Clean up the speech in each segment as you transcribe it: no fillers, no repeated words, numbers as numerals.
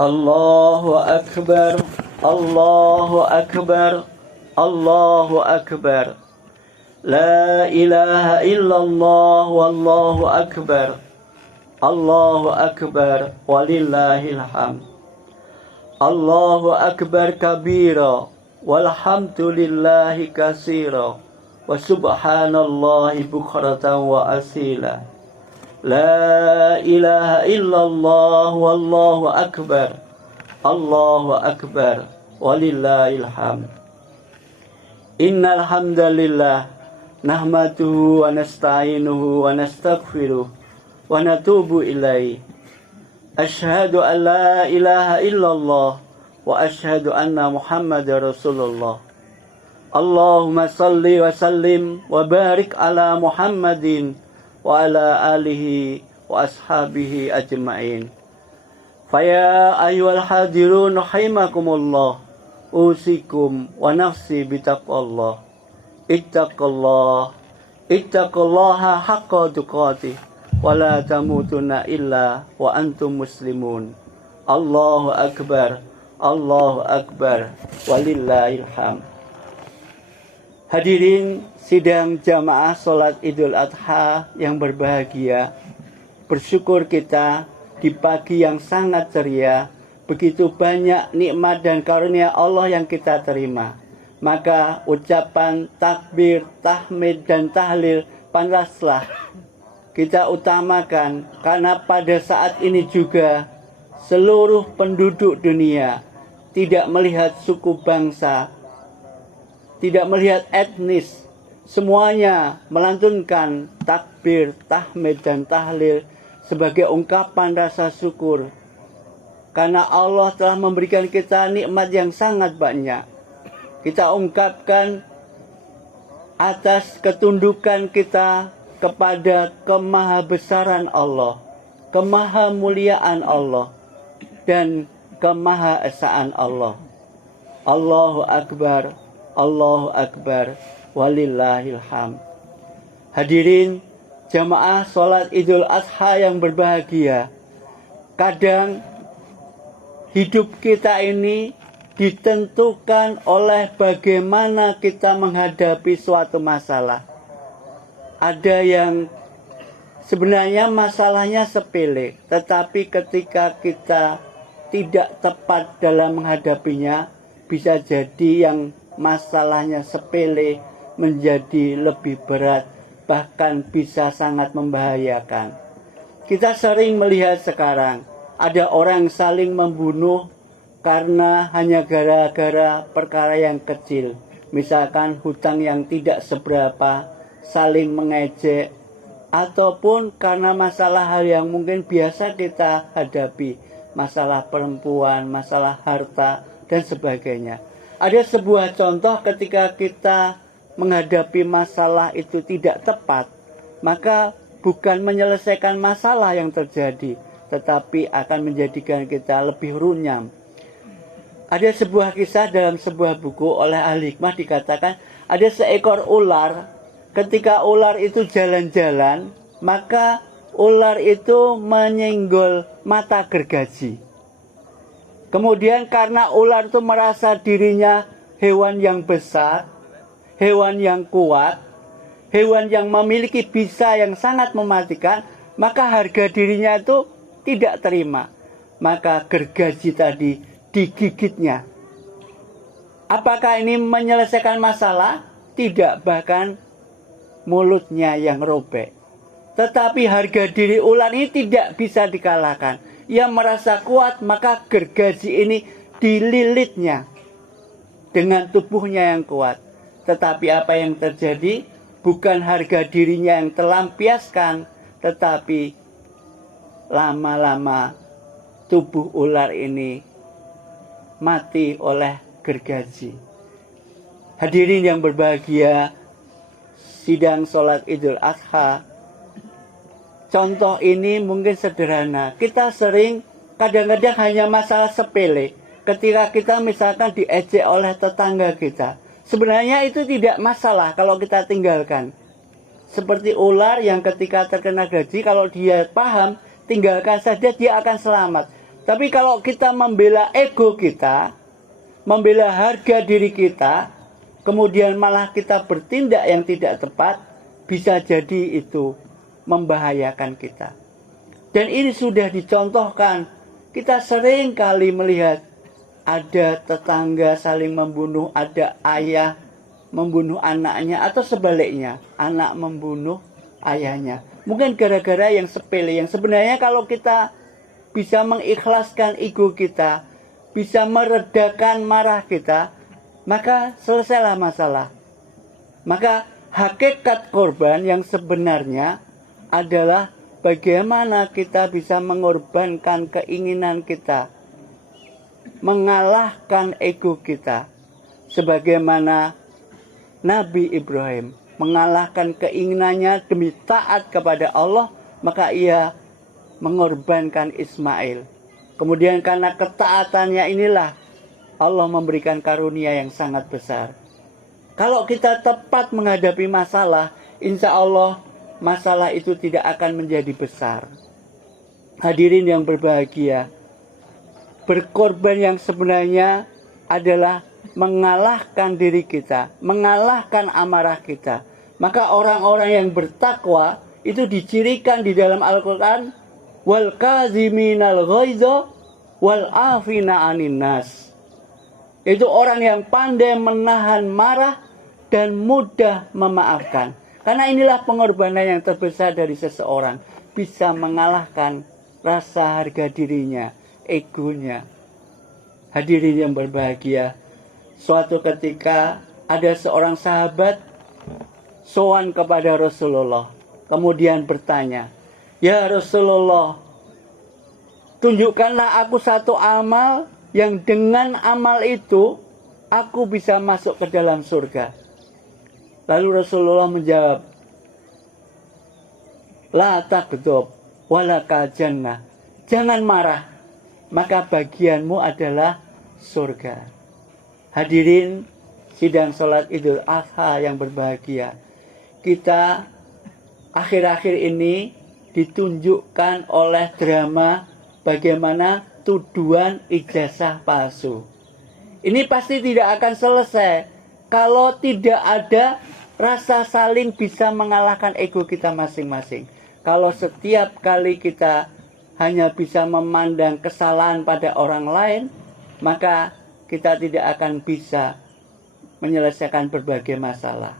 Allahu Akbar, Allahu Akbar, Allahu Akbar. La ilaha illallah wallahu akbar. Allahu Akbar walillahil hamd. Allahu Akbar kabira walhamdulillahi katsira wa subhanallahi bukratan wa asila. La ilaha illallah wallahu akbar. Allahu Akbar walillahil hamd. Innal hamdalillah nahmaduhu wa nasta'inuhu wa nastaghfiruh wa natubu ilaihi. Asyhadu an la ilaha illallah wa asyhadu anna Muhammadar Rasulullah. Allahumma salli wa sallim wa barik ala Muhammadin wa ala alihi wa ashabihi ajma'in. Faya ayyuhal hadirun rahimakumullah, usikum wa nafsi bitaqwallah. Ittaqullaha haqqa tuqatih wa la tamutunna illa wa antum muslimun. Allahu Akbar, Allahu Akbar walillahil hamd. Hadirin sidang jamaah sholat Idul Adha yang berbahagia, bersyukur kita di pagi yang sangat ceria, begitu banyak nikmat dan karunia Allah yang kita terima. Maka ucapan takbir, tahmid dan tahlil pantaslah kita utamakan, karena pada saat ini juga seluruh penduduk dunia tidak melihat suku bangsa, tidak melihat etnis, semuanya melantunkan takbir, tahmid dan tahlil sebagai ungkapan rasa syukur, karena Allah telah memberikan kita nikmat yang sangat banyak. Kita ungkapkan atas ketundukan kita kepada kemahabesaran Allah, kemahamuliaan Allah, dan kemahaesaan Allah. Allahu Akbar, Allahu Akbar walillahil hamd. Hadirin jamaah sholat Idul Adha yang berbahagia, kadang hidup kita ini ditentukan oleh bagaimana kita menghadapi suatu masalah. Ada yang sebenarnya masalahnya sepele, tetapi ketika kita tidak tepat dalam menghadapinya, bisa jadi yang masalahnya sepele menjadi lebih berat, bahkan bisa sangat membahayakan. Kita sering melihat sekarang ada orang saling membunuh karena hanya gara-gara perkara yang kecil, misalkan hutang yang tidak seberapa, saling mengejek, ataupun karena masalah hal yang mungkin biasa kita hadapi, masalah perempuan, masalah harta, dan sebagainya. Ada sebuah contoh ketika kita menghadapi masalah itu tidak tepat, maka bukan menyelesaikan masalah yang terjadi, tetapi akan menjadikan kita lebih runyam. Ada sebuah kisah dalam sebuah buku oleh ahli hikmah, dikatakan ada seekor ular. Ketika ular itu jalan-jalan, maka ular itu menyenggol mata gergaji. Kemudian karena ular itu merasa dirinya hewan yang besar, hewan yang kuat, hewan yang memiliki bisa yang sangat mematikan, maka harga dirinya itu tidak terima. Maka gergaji tadi digigitnya. Apakah ini menyelesaikan masalah? Tidak, bahkan mulutnya yang robek. Tetapi harga diri ular ini tidak bisa dikalahkan. Ia merasa kuat, maka gergaji ini dililitnya dengan tubuhnya yang kuat. Tetapi apa yang terjadi? Bukan harga dirinya yang terlampiaskan, tetapi lama-lama tubuh ular ini mati oleh gergaji. Hadirin yang berbahagia, sidang sholat Idul Adha, contoh ini mungkin sederhana. Kita sering kadang-kadang hanya masalah sepele. Ketika kita misalkan diejek oleh tetangga kita, sebenarnya itu tidak masalah kalau kita tinggalkan. Seperti ular yang ketika terkena gaji, kalau dia paham, tinggalkan saja, dia akan selamat. Tapi kalau kita membela ego kita, membela harga diri kita, kemudian malah kita bertindak yang tidak tepat, bisa jadi itu membahayakan kita. Dan ini sudah dicontohkan. Kita sering kali melihat ada tetangga saling membunuh, ada ayah membunuh anaknya, atau sebaliknya, anak membunuh ayahnya. Mungkin gara-gara yang sepele, yang sebenarnya kalau kita bisa mengikhlaskan ego kita, bisa meredakan marah kita, maka selesailah masalah. Maka hakikat korban yang sebenarnya adalah bagaimana kita bisa mengorbankan keinginan kita, mengalahkan ego kita, sebagaimana Nabi Ibrahim mengalahkan keinginannya demi taat kepada Allah, maka ia mengorbankan Ismail. Kemudian karena ketaatannya inilah Allah memberikan karunia yang sangat besar. Kalau kita tepat menghadapi masalah, insya Allah masalah itu tidak akan menjadi besar. Hadirin yang berbahagia, berkorban yang sebenarnya adalah mengalahkan diri kita, mengalahkan amarah kita. Maka orang-orang yang bertakwa itu dicirikan di dalam Al-Quran, wal kaziminal ghaidha wal afina anin nas. Itu orang yang pandai menahan marah dan mudah memaafkan. Karena inilah pengorbanan yang terbesar dari seseorang, bisa mengalahkan rasa harga dirinya, egonya. Hadirin yang berbahagia, suatu ketika ada seorang sahabat sowan kepada Rasulullah, kemudian bertanya, "Ya Rasulullah, tunjukkanlah aku satu amal yang dengan amal itu aku bisa masuk ke dalam surga." Lalu Rasulullah menjawab, "La taghdab walaka jannah." Jangan marah, maka bagianmu adalah surga. Hadirin sidang sholat Idul Adha yang berbahagia, kita akhir-akhir ini ditunjukkan oleh drama bagaimana tuduhan ijazah palsu. Ini pasti tidak akan selesai kalau tidak ada rasa saling bisa mengalahkan ego kita masing-masing. Kalau setiap kali kita hanya bisa memandang kesalahan pada orang lain, maka kita tidak akan bisa menyelesaikan berbagai masalah.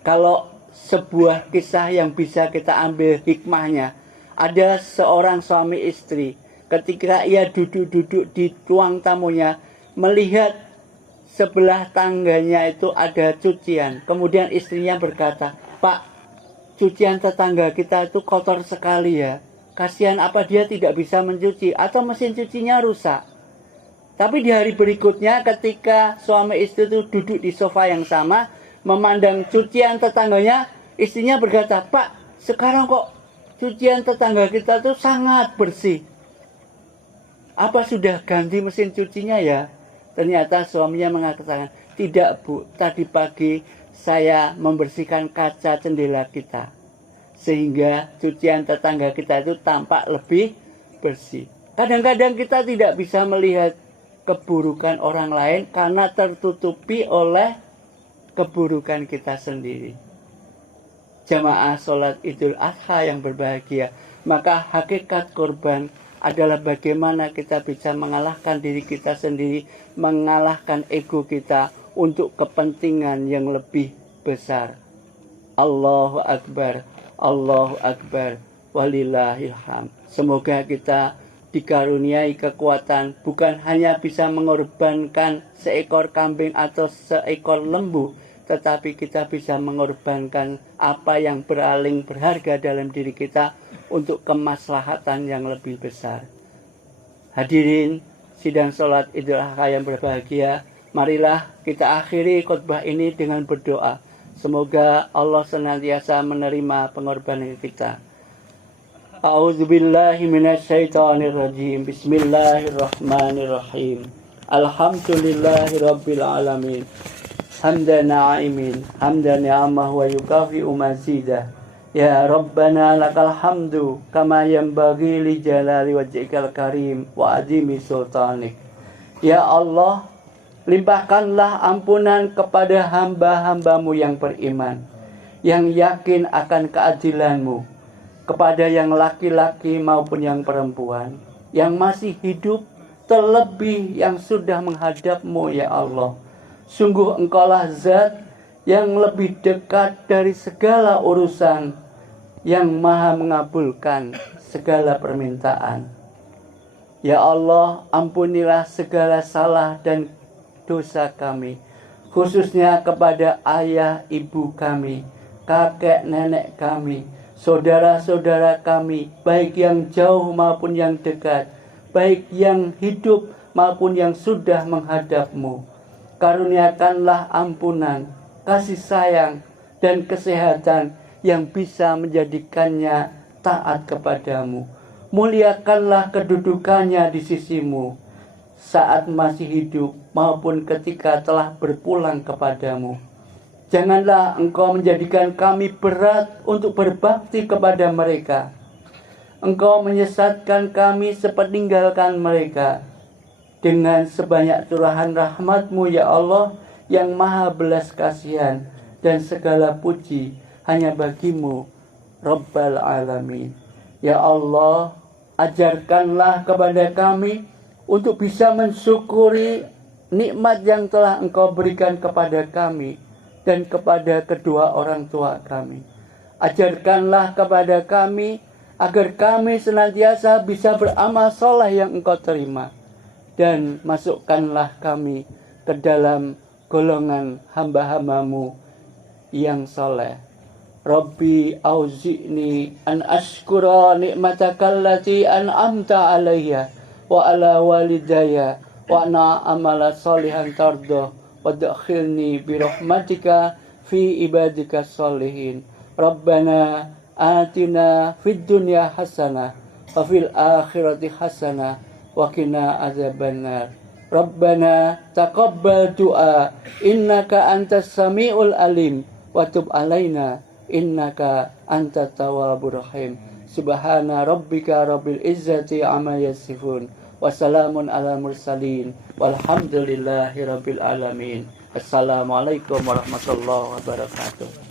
Kalau sebuah kisah yang bisa kita ambil hikmahnya, ada seorang suami istri, ketika ia duduk-duduk di ruang tamunya, melihat sebelah tangganya itu ada cucian. Kemudian istrinya berkata, "Pak, cucian tetangga kita itu kotor sekali ya. Kasihan, apa dia tidak bisa mencuci atau mesin cucinya rusak?" Tapi di hari berikutnya ketika suami istri itu duduk di sofa yang sama, memandang cucian tetangganya, istrinya berkata, "Pak, sekarang kok cucian tetangga kita itu sangat bersih. Apa sudah ganti mesin cucinya ya?" Ternyata suaminya mengatakan, "Tidak Bu, tadi pagi saya membersihkan kaca jendela kita, sehingga cucian tetangga kita itu tampak lebih bersih." Kadang-kadang kita tidak bisa melihat keburukan orang lain karena tertutupi oleh keburukan kita sendiri. Jamaah sholat Idul Adha yang berbahagia, maka hakikat korban adalah bagaimana kita bisa mengalahkan diri kita sendiri, mengalahkan ego kita untuk kepentingan yang lebih besar. Allahu Akbar, Allahu Akbar, walillahil hamd. Semoga kita dikaruniai kekuatan bukan hanya bisa mengorbankan seekor kambing atau seekor lembu, tetapi kita bisa mengorbankan apa yang paling berharga dalam diri kita untuk kemaslahatan yang lebih besar. Hadirin sidang sholat Idul Adha yang berbahagia, marilah kita akhiri khutbah ini dengan berdoa. Semoga Allah senantiasa menerima pengorbanan kita. A'udzubillahi minasyaitonirrajim. Bismillahirrahmanirrahim. Alhamdulillahi rabbil alamin. Hamdan na'imin, hamdan ni'amah wa yukafi'u mazidah. Ya Rabbana lakal hamdu kama yanbaghi li jalali wajhikal karim wa azimi sultanik. Ya Allah, limpahkanlah ampunan kepada hamba-hambamu yang beriman, yang yakin akan keadilanmu, kepada yang laki-laki maupun yang perempuan, yang masih hidup, terlebih yang sudah menghadapmu ya Allah. Sungguh engkaulah zat yang lebih dekat dari segala urusan, yang maha mengabulkan segala permintaan. Ya Allah, ampunilah segala salah dan dosa kami, khususnya kepada ayah ibu kami, kakek nenek kami, saudara-saudara kami, baik yang jauh maupun yang dekat, baik yang hidup maupun yang sudah menghadapmu. Karuniakanlah ampunan, kasih sayang, dan kesehatan yang bisa menjadikannya taat kepadamu. Muliakanlah kedudukannya di sisimu saat masih hidup maupun ketika telah berpulang kepadamu. Janganlah engkau menjadikan kami berat untuk berbakti kepada mereka. Engkau menyesatkan kami sepeninggalkan mereka. Dengan sebanyak curahan rahmat-Mu ya Allah, yang maha belas kasihan, dan segala puji hanya bagi-Mu, Rabbal Alamin. Ya Allah, ajarkanlah kepada kami untuk bisa mensyukuri nikmat yang telah Engkau berikan kepada kami dan kepada kedua orang tua kami. Ajarkanlah kepada kami agar kami senantiasa bisa beramal soleh yang Engkau terima, dan masukkanlah kami ke dalam golongan hamba-hambamu yang soleh. Rabbi auzi'ni an ashkura ni'mataka allati an'amta alayya wa ala walidayya wa ana amala salihan tardah wa dakhilni birahmatika fi ibadika salihin. Rabbana atina fid dunya hasanah wa fil akhirati hasanah wa qina azabannar. Rabbana taqabbal du'a innaka antas samiul alim wa tub alaina innaka antat tawwabur rahim. Subhana rabbika rabbil izzati amma yasifun wa salamun alal mursalin walhamdulillahi rabbil alamin. Assalamualaikum warahmatullahi wabarakatuh.